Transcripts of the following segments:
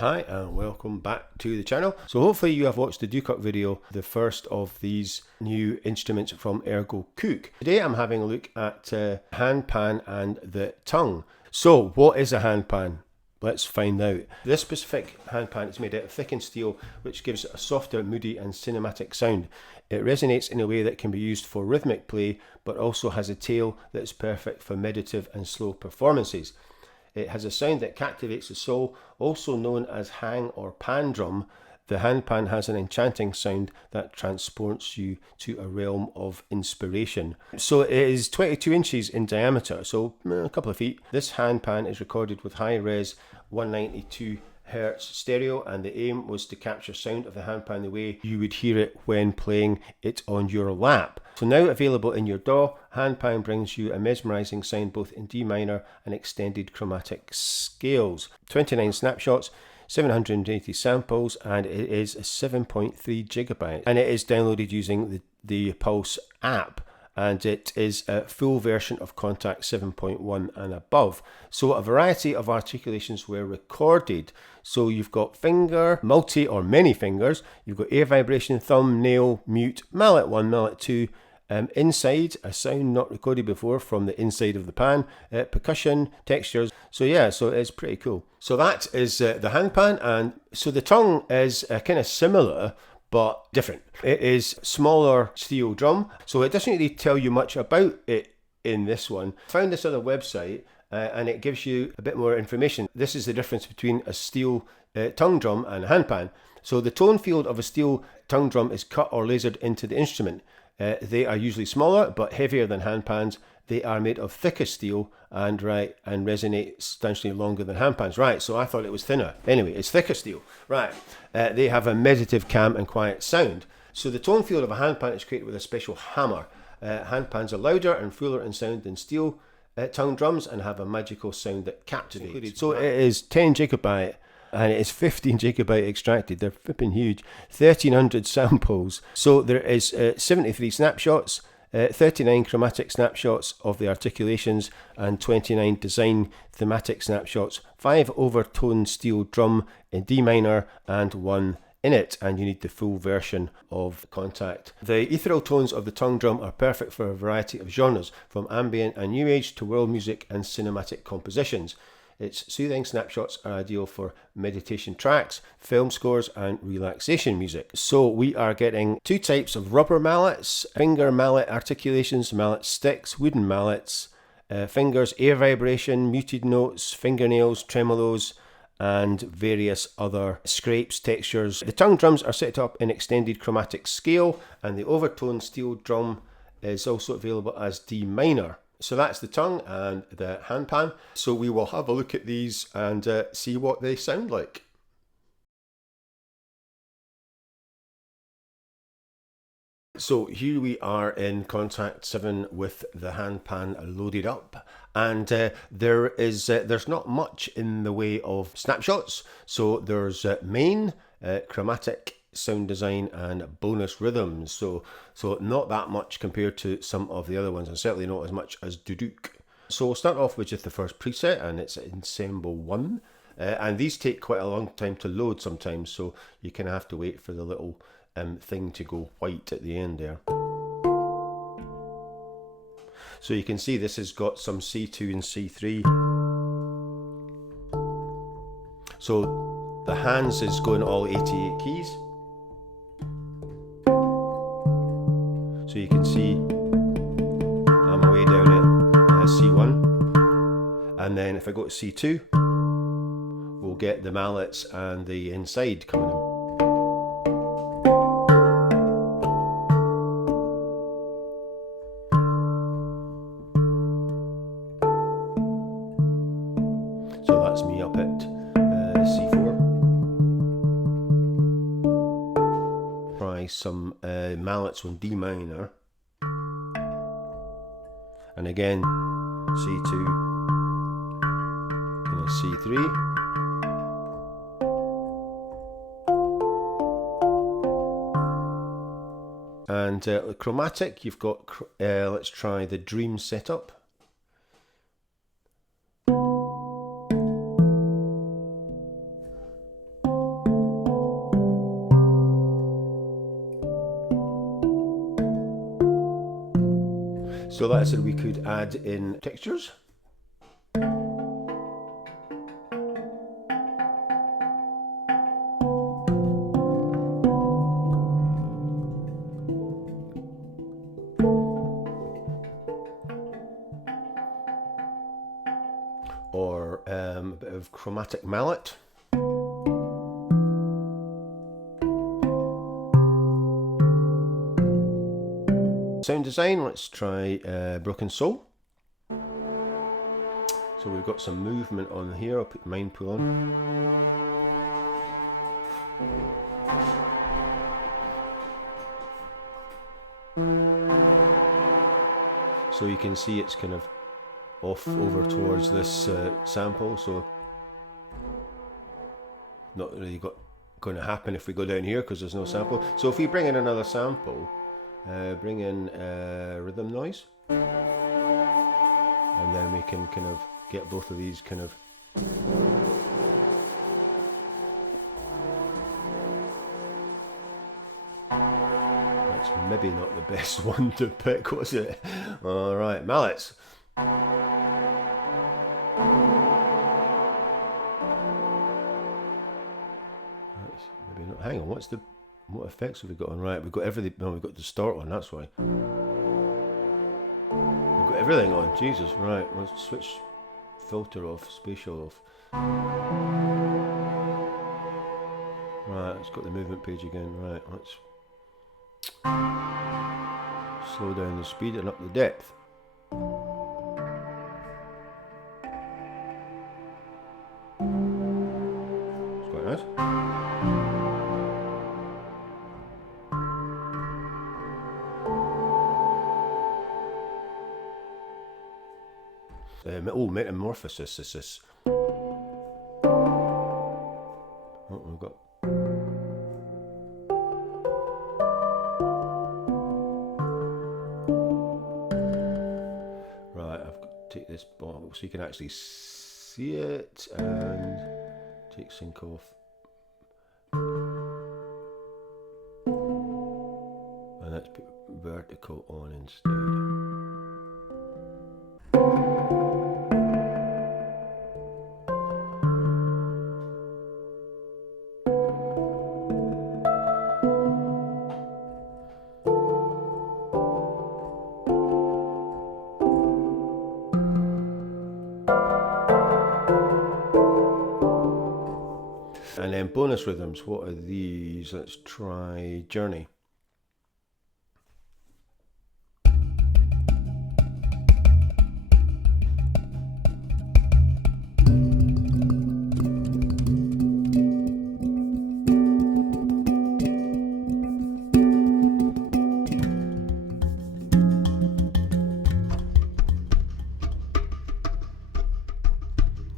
Hi and welcome back to the channel. So hopefully you have watched the Duduk video, the first of these new instruments from Ergo Kukke. Today I'm having a look at Handpan and the Tongue. So what is a handpan? Let's find out. This specific handpan is made out of thickened steel, which gives a softer, moody and cinematic sound. It resonates in a way that can be used for rhythmic play, but also has a tail that is perfect for meditative and slow performances. It has a sound that captivates the soul, also known as hang or pan drum. The handpan has an enchanting sound that transports you to a realm of inspiration. So it is 22 inches in diameter, so a couple of feet. This handpan is recorded with high-res 192 Hz stereo, and the aim was to capture sound of the handpan the way you would hear it when playing it on your lap. So now available in your DAW, handpan brings you a mesmerizing sound both in D minor and extended chromatic scales. 29 snapshots, 780 samples, and it is 7.3 gigabytes, and it is downloaded using the Pulse app. And it is a full version of Kontakt 7.1 and above. So a variety of articulations were recorded. So you've got finger, multi or many fingers, you've got air vibration, thumb, nail, mute, mallet 1, mallet 2, inside, a sound not recorded before from the inside of the pan, percussion, textures. So yeah, so it's pretty cool. So that is the handpan, and so the tongue is kind of similar, but different. It is smaller steel drum, so it doesn't really tell you much about it in this one. I found this other website and it gives you a bit more information. This is the difference between a steel tongue drum and a handpan. So the tone field of a steel tongue drum is cut or lasered into the instrument. They are usually smaller but heavier than handpans. They are made of thicker steel and resonate substantially longer than handpans. Right, so I thought it was thinner. Anyway, it's thicker steel. Right, they have a meditative, calm and quiet sound. So the tone field of a handpan is created with a special hammer. Handpans are louder and fuller in sound than steel tongue drums and have a magical sound that captivates. So it is 10 gigabyte. And it is 15 gigabyte extracted. They're flipping huge. 1300 samples. So there is 73 snapshots, 39 chromatic snapshots of the articulations, and 29 design thematic snapshots, 5 overtone steel drum in D minor and 1 in it, and you need the full version of Kontakt. The ethereal tones of the tongue drum are perfect for a variety of genres, from ambient and new age to world music and cinematic compositions. Its soothing snapshots are ideal for meditation tracks, film scores and relaxation music. So we are getting two types of rubber mallets, finger mallet articulations, mallet sticks, wooden mallets, fingers, air vibration, muted notes, fingernails, tremolos, and various other scrapes, textures. The tongue drums are set up in extended chromatic scale, and the overtone steel drum is also available as D minor. So that's the tongue and the handpan. So we will have a look at these and see what they sound like. So here we are in Kontakt 7 with the handpan loaded up, and there's not much in the way of snapshots. So there's main, chromatic, sound design and bonus rhythms, so not that much compared to some of the other ones, and certainly not as much as Duduk. So we'll start off with just the first preset, and it's ensemble 1, and these take quite a long time to load sometimes, so you kind of have to wait for the little thing to go white at the end there. So you can see this has got some C2 and C3. So the hands is going all 88 keys. So you can see I'm away down at C1, and then if I go to C2, we'll get the mallets and the inside coming in. So that's me up at C4. Try some mallets on D minor, and again C2, kind of C3. And chromatic, you've got, let's try the Dream setup. So like I said, we could add in textures. Or a bit of chromatic mallet. Sound design, let's try Broken Soul. So we've got some movement on here. I'll put the mind pool on. So you can see it's kind of off over towards this sample, so not really going to happen if we go down here because there's no sample. So if we bring in another sample, bring in rhythm noise, and then we can kind of get both of these kind of that's maybe not the best one to pick, was it? Alright, mallets. Maybe not. Hang on, what effects have we got on? Right, we've got everything. No, we've got the start one, that's why. We've got everything on, Jesus, right. Let's switch filter off, spatial off. Right, it's got the movement page again, right, let's slow down the speed and up the depth. It's quite nice. Metamorphosis is this. Oh, we've got. Right, I've got to take this bottle so you can actually see it and take sync off. And let's put vertical on instead. And then bonus rhythms, what are these? Let's try Journey.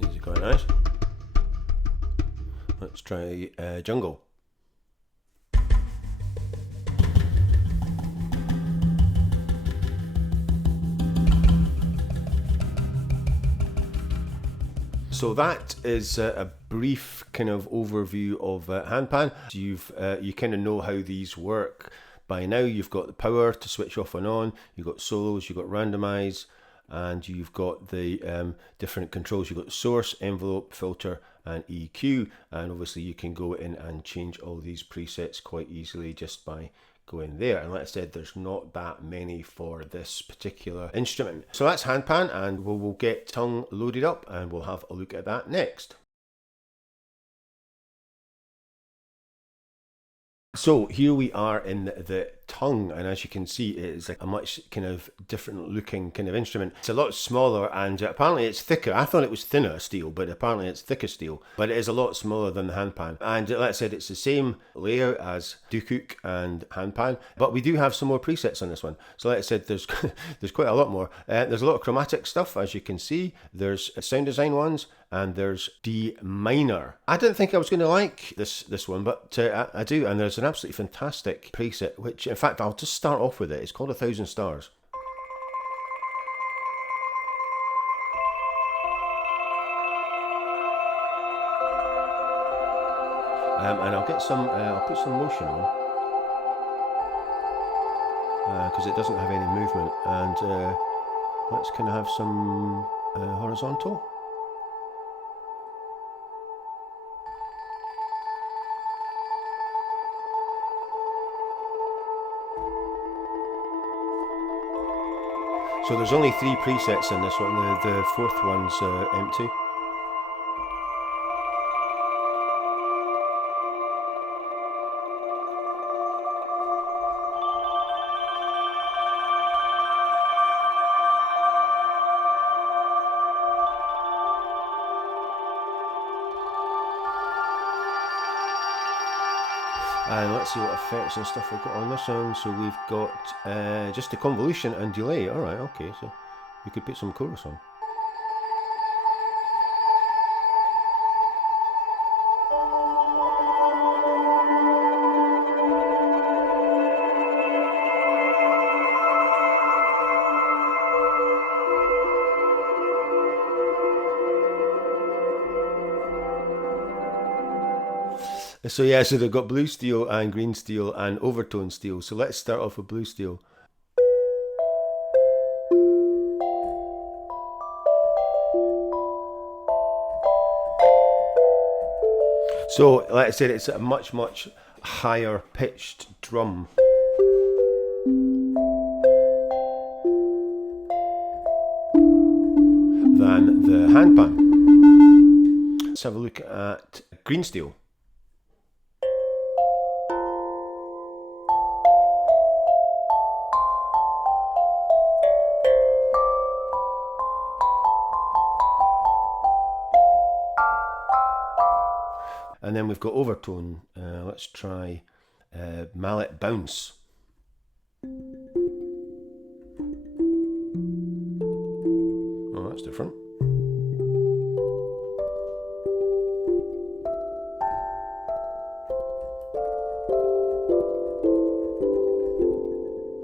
These are quite nice. Let's try Jungle. So that is a brief kind of overview of Handpan. You kind of know how these work by now. You've got the power to switch off and on, you've got solos, you've got randomize, and you've got the different controls. You've got source, envelope, filter, and EQ, and obviously you can go in and change all these presets quite easily just by going there. And like I said, there's not that many for this particular instrument. So that's Handpan, and we'll get Tongue loaded up and we'll have a look at that next. So here we are in the Tongue, and as you can see, it is a much kind of different looking kind of instrument. It's a lot smaller, and apparently it's thicker. I thought it was thinner steel, but apparently it's thicker steel. But it is a lot smaller than the Handpan. And like I said, it's the same layer as Duduk and Handpan, but we do have some more presets on this one. So like I said, there's there's quite a lot more. There's a lot of chromatic stuff, as you can see. There's sound design ones, and there's D minor. I didn't think I was going to like this one, but I do, and there's an absolutely fantastic preset, which in fact I'll just start off with it. It's called 1,000 Stars. And I'll get some, I'll put some motion on. because it doesn't have any movement. And let's kind of have some horizontal. So there's only 3 presets in this one, the 4th one's empty. And let's see what effects and stuff we've got on this one. So we've got just a convolution and delay. Alright, okay, so we could put some chorus on. So yeah, so they've got blue steel and green steel and overtone steel. So let's start off with blue steel. So like I said, it's a much higher pitched drum. Than the handpan. Let's have a look at green steel. And then we've got overtone. Let's try mallet bounce. Oh, that's different.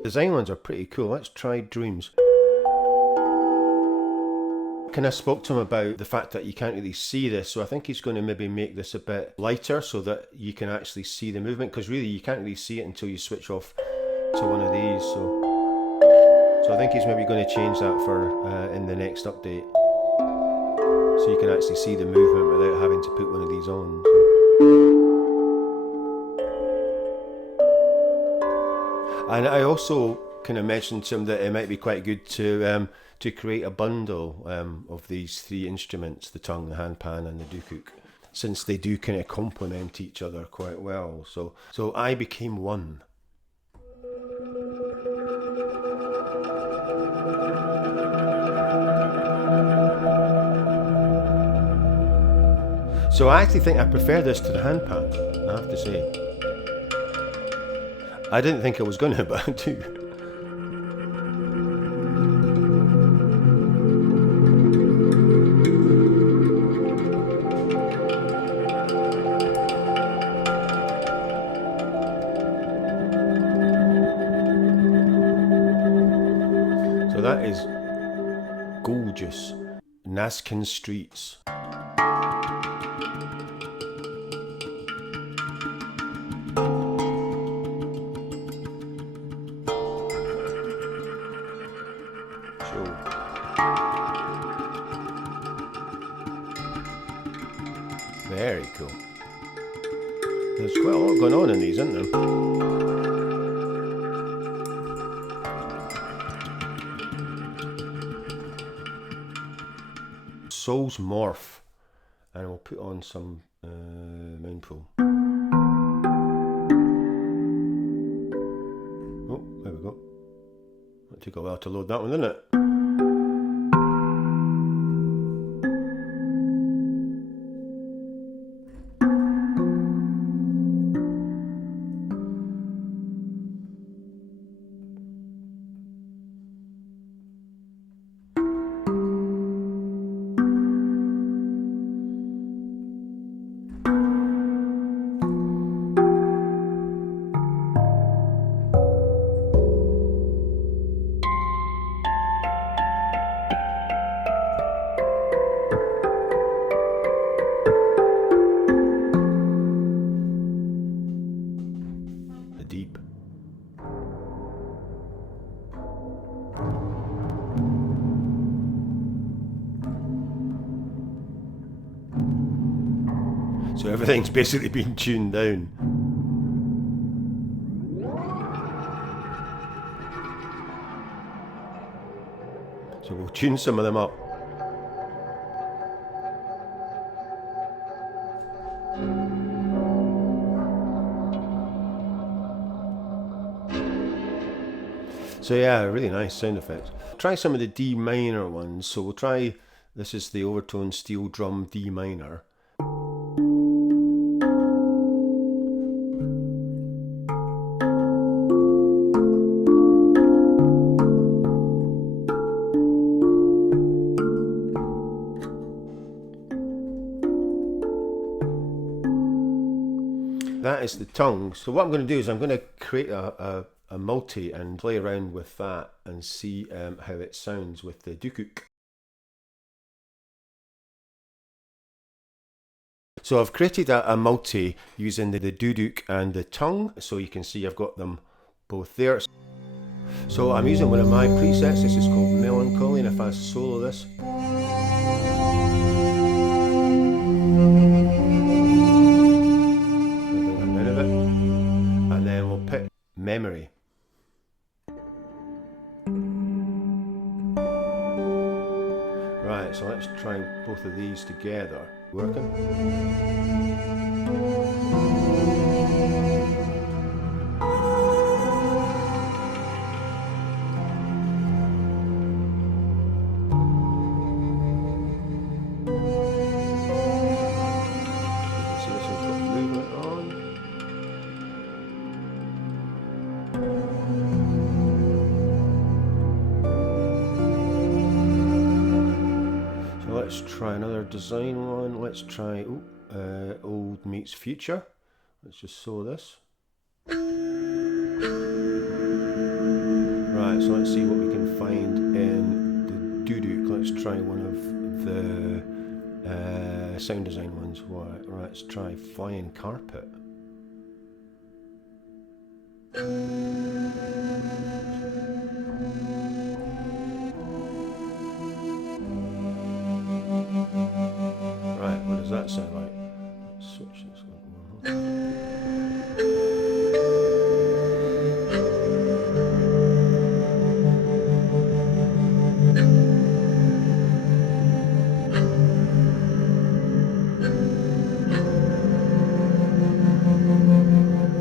Design ones are pretty cool. Let's try dreams. Kind of spoke to him about the fact that you can't really see this, so I think he's going to maybe make this a bit lighter so that you can actually see the movement, because really you can't really see it until you switch off to one of these. So I think he's maybe going to change that for in the next update, so you can actually see the movement without having to put one of these on. And I also kind of mentioned to him that it might be quite good to create a bundle of these 3 instruments, the tongue, the handpan and the duduk, since they do kind of complement each other quite well. So I became one. So I actually think I prefer this to the handpan, I have to say. I didn't think I was going to, but I do. So that is gorgeous. Naskin Streets. Very cool. There's quite a lot going on in these, isn't there? Soul's Morph, and we'll put on some Moonpool. Oh, there we go. That took a while to load that one, didn't it? So everything's basically been tuned down. So we'll tune some of them up. So yeah, really nice sound effects. Try some of the D minor ones. So we'll try, this is the overtone steel drum D minor. That is the tongue. So what I'm going to do is I'm going to create a multi and play around with that and see how it sounds with the Duduk. So I've created a multi using the Duduk and the tongue, so you can see I've got them both there. So I'm using one of my presets. This is called Melancholy, and if I solo this, and then we'll pick Memory. Right, so let's try both of these together. Working? See this one's got movement on. Let's try another design one. Let's try old meets future. Let's just sew this. Right, so let's see what we can find in the Duduk. Let's try one of the sound design ones. Right, let's try Flying Carpet. Right, what does that sound like? Let's switch this one.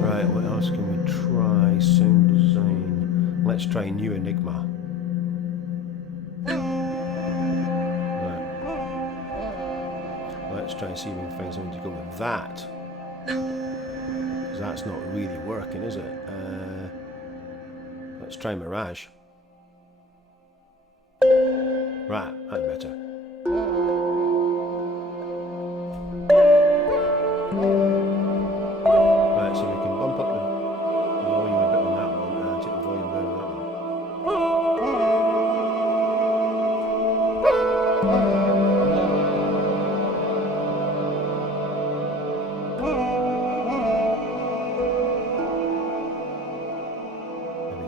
Right, what else can we try? Sound design. Let's try New Enigma. Let's try and see if we can find something to go with that. Because that's not really working, is it? Let's try Mirage. Right, that's better. Right, so we can bump up the volume a bit on that one and take the volume down on that one.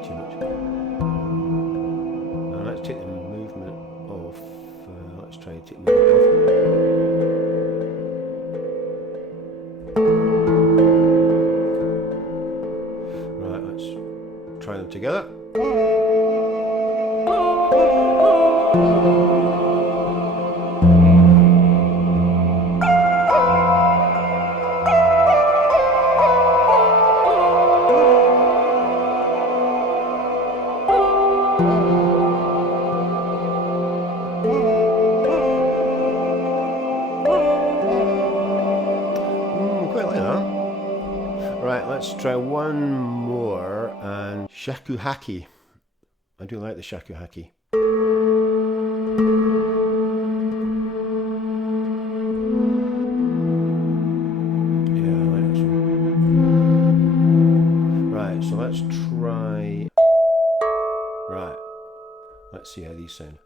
Too much. Now let's take the movement off. Let's try and take the movement off. Right, let's try them together. Quite like that. Right, let's try one more and shakuhachi. I do like the shakuhachi. Yeah, I like this one. Right, so let's try. Right, let's see how these sound.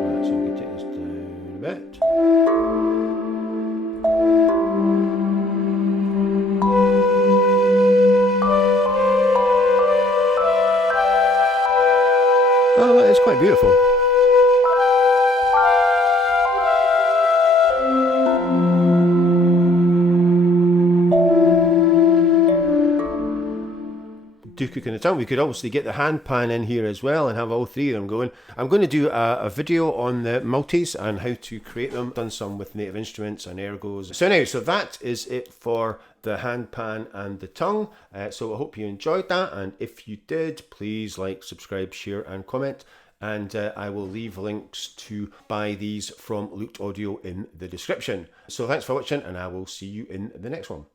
Right, so we can take this down a bit. Oh, it's quite beautiful. Duduk and Tongue. We could obviously get the handpan in here as well and have all three of them going. I'm going to do a video on the multis and how to create them. Done some with Native Instruments and Ergos. So anyway, so that is it for the handpan and the tongue. So I hope you enjoyed that, and if you did, please like, subscribe, share and comment, and I will leave links to buy these from Looped Audio in the description. So thanks for watching, and I will see you in the next one.